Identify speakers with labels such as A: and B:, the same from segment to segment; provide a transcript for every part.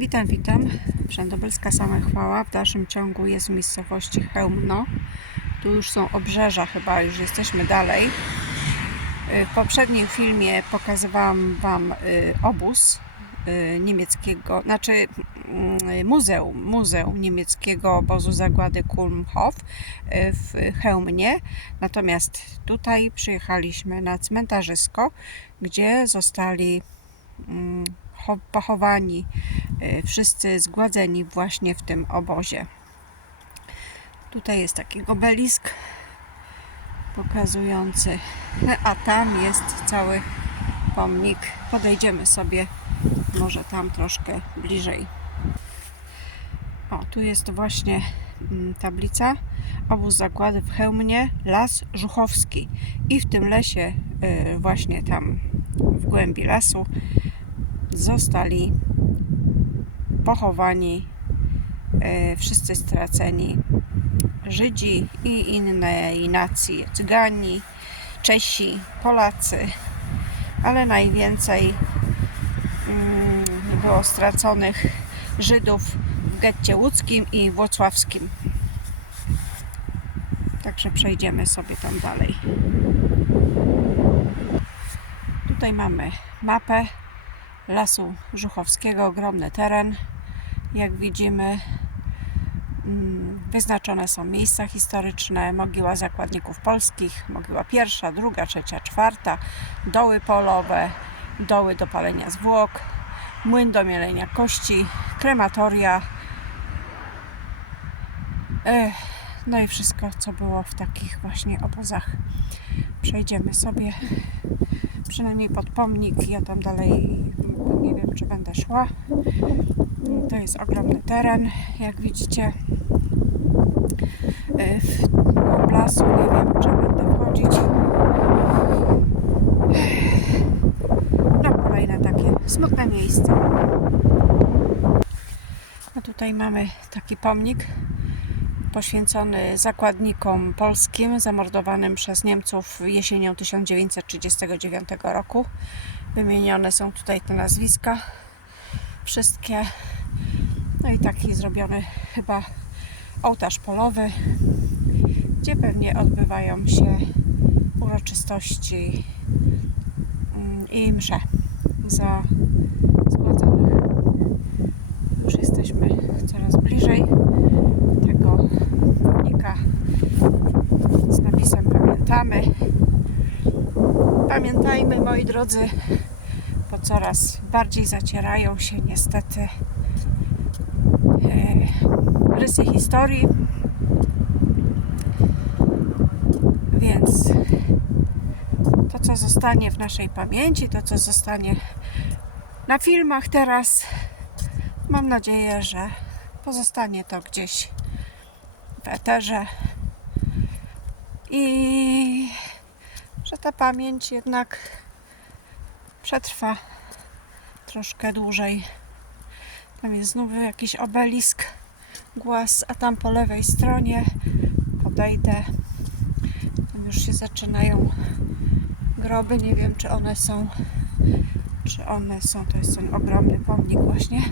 A: Witam, witam. Wszędobylska sama chwała. W dalszym ciągu jest w miejscowości Chełmno. Tu już są obrzeża, chyba już jesteśmy dalej. Y, W poprzednim filmie pokazywałam Wam y, obóz y, niemieckiego, znaczy mm, muzeum, muzeum niemieckiego obozu zagłady Kulmhof w Chełmnie. Natomiast tutaj przyjechaliśmy na cmentarzysko, gdzie zostali mm, pochowani y, wszyscy zgładzeni właśnie w tym obozie. Tutaj jest taki obelisk pokazujący, a tam jest cały pomnik. Podejdziemy sobie może tam troszkę bliżej. O, tu jest właśnie mm, tablica obóz zagłady w Chełmnie, Las Żuchowski. I w tym lesie, y, właśnie tam w głębi lasu, zostali pochowani e, wszyscy straceni Żydzi i innej nacji, Cygani, Czesi, Polacy, ale najwięcej mm, było straconych Żydów w getcie łódzkim i włocławskim. Także przejdziemy sobie tam dalej. Tutaj mamy mapę Lasu Żuchowskiego, ogromny teren. Jak widzimy, mm, wyznaczone są miejsca historyczne, mogiła zakładników polskich, mogiła pierwsza, druga, trzecia, czwarta, doły polowe, doły do palenia zwłok, młyn do mielenia kości, krematoria. No i wszystko, co było w takich właśnie obozach. Przejdziemy sobie przynajmniej pod pomnik. Ja tam dalej nie wiem, czy będę szła. To jest ogromny teren, jak widzicie. E, W lasu nie wiem, czy będę wchodzić. No, kolejne takie smutne miejsce. A tutaj mamy taki pomnik poświęcony zakładnikom polskim zamordowanym przez Niemców jesienią 1939 roku. Wymienione są tutaj te nazwiska. Wszystkie. No i taki zrobiony chyba ołtarz polowy, gdzie pewnie odbywają się uroczystości i msze za zgładzonych. Już jesteśmy coraz bliżej tego pomnika z napisem Pamiętamy. Pamiętajmy, moi drodzy, bo coraz bardziej zacierają się niestety e, rysy historii. Więc to, co zostanie w naszej pamięci, to, co zostanie na filmach teraz, mam nadzieję, że pozostanie to gdzieś w eterze i że ta pamięć jednak przetrwa troszkę dłużej. Tam jest znów jakiś obelisk, głaz, a tam po lewej stronie podejdę. Tam już się zaczynają groby. Nie wiem, czy one są, czy one są. To jest ten ogromny pomnik, właśnie.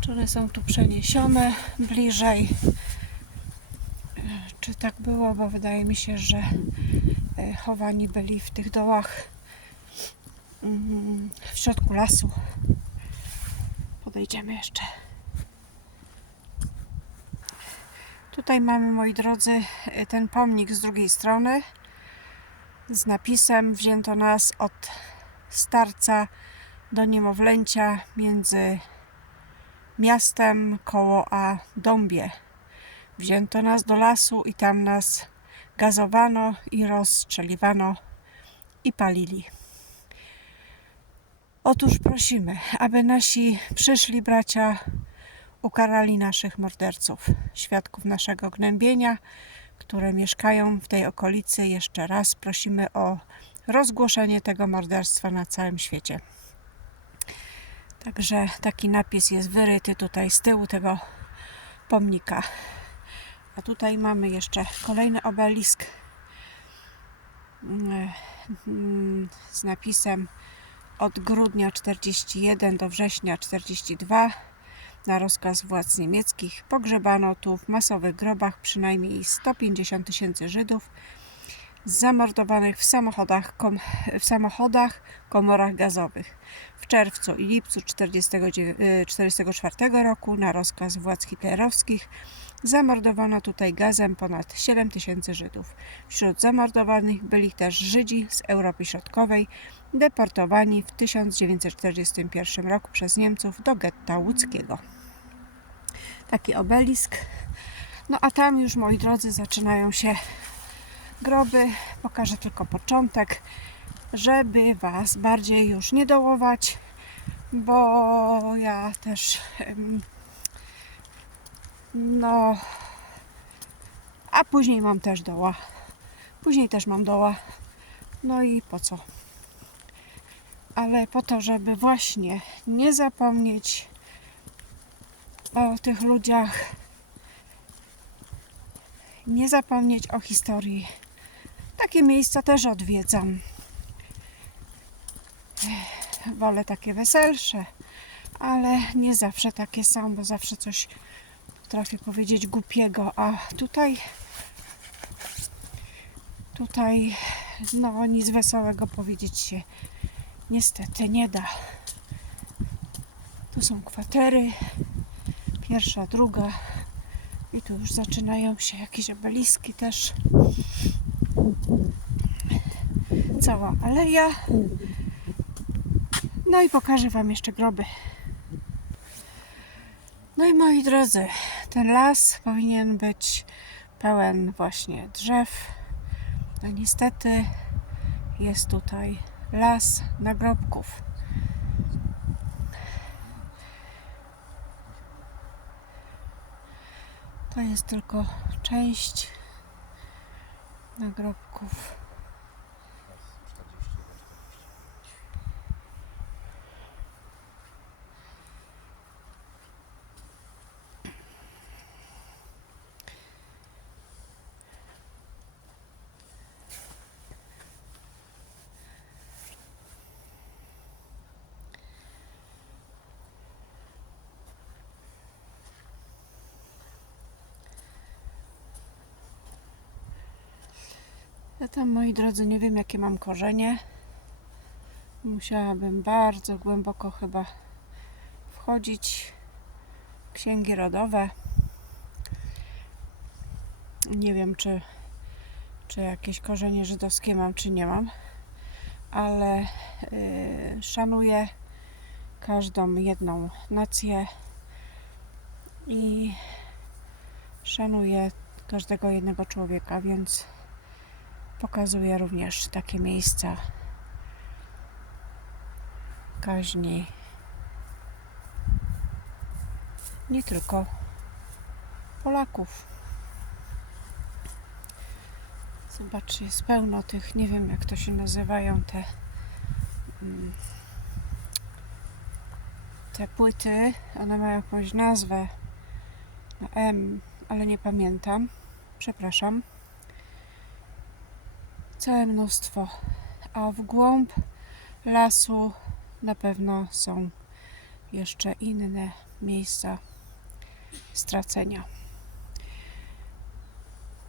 A: Czy one są tu przeniesione bliżej? Czy tak było? Bo wydaje mi się, że e, chowani byli w tych dołach mm, w środku lasu. Podejdziemy jeszcze. Tutaj mamy, moi drodzy, e, ten pomnik z drugiej strony z napisem wzięto nas od starca do niemowlęcia między miastem koło a Dąbie. Wzięto nas do lasu i tam nas gazowano i rozstrzeliwano i palili. Otóż prosimy, aby nasi przyszli bracia ukarali naszych morderców, świadków naszego gnębienia, które mieszkają w tej okolicy. Jeszcze raz prosimy o rozgłoszenie tego morderstwa na całym świecie. Także taki napis jest wyryty tutaj z tyłu tego pomnika. A tutaj mamy jeszcze kolejny obelisk mm, mm, z napisem od grudnia 41 do września 42 na rozkaz władz niemieckich pogrzebano tu w masowych grobach przynajmniej 150 tysięcy Żydów zamordowanych w samochodach, kom, w samochodach, komorach gazowych. W czerwcu i lipcu 1944 roku na rozkaz władz hitlerowskich zamordowano tutaj gazem ponad 7 tysięcy Żydów. Wśród zamordowanych byli też Żydzi z Europy Środkowej, deportowani w 1941 roku przez Niemców do getta łódzkiego. Taki obelisk. No a tam już, moi drodzy, zaczynają się groby. Pokażę tylko początek, żeby Was bardziej już nie dołować, bo ja też no a później mam też doła. Później też mam doła. No i po co? Ale po to, żeby właśnie nie zapomnieć o tych ludziach, nie zapomnieć o historii. Takie miejsca też odwiedzam. Wolę takie weselsze, ale nie zawsze takie są, bo zawsze coś potrafię powiedzieć głupiego, a tutaj tutaj no nic wesołego powiedzieć się niestety nie da. Tu są kwatery, pierwsza, druga i tu już zaczynają się jakieś obeliski też. Cała aleja. No i pokażę Wam jeszcze groby. No i moi drodzy, ten las powinien być pełen właśnie drzew. No niestety jest tutaj las nagrobków. To jest tylko część nagrobków. Ja tam, moi drodzy, nie wiem jakie mam korzenie. Musiałabym bardzo głęboko chyba wchodzić księgi rodowe. Nie wiem, czy, czy jakieś korzenie żydowskie mam, czy nie mam, ale yy, szanuję każdą jedną nację i szanuję każdego jednego człowieka, więc pokazuje również takie miejsca kaźni. Nie tylko Polaków. Zobaczcie, jest pełno tych, nie wiem jak to się nazywają, te, mm, te płyty. One mają jakąś nazwę na M, ale nie pamiętam. Przepraszam całe mnóstwo. A w głąb lasu na pewno są jeszcze inne miejsca stracenia.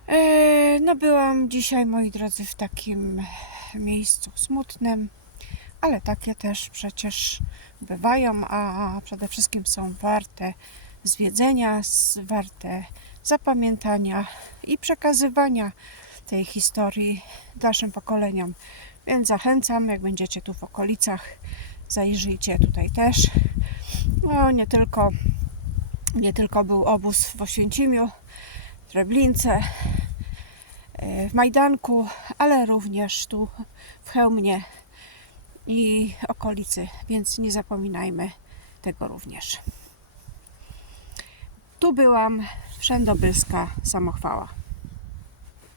A: E, no byłam dzisiaj, moi drodzy, w takim miejscu smutnym, ale takie też przecież bywają, a przede wszystkim są warte zwiedzenia, warte zapamiętania i przekazywania tej historii dalszym pokoleniom. Więc zachęcam, jak będziecie tu w okolicach, zajrzyjcie tutaj też. No, nie tylko, nie tylko był obóz w Oświęcimiu, w Treblince, e, w Majdanku, ale również tu w Chełmnie i okolicy, więc nie zapominajmy tego również. Tu byłam, Wszędobylska Samochwała.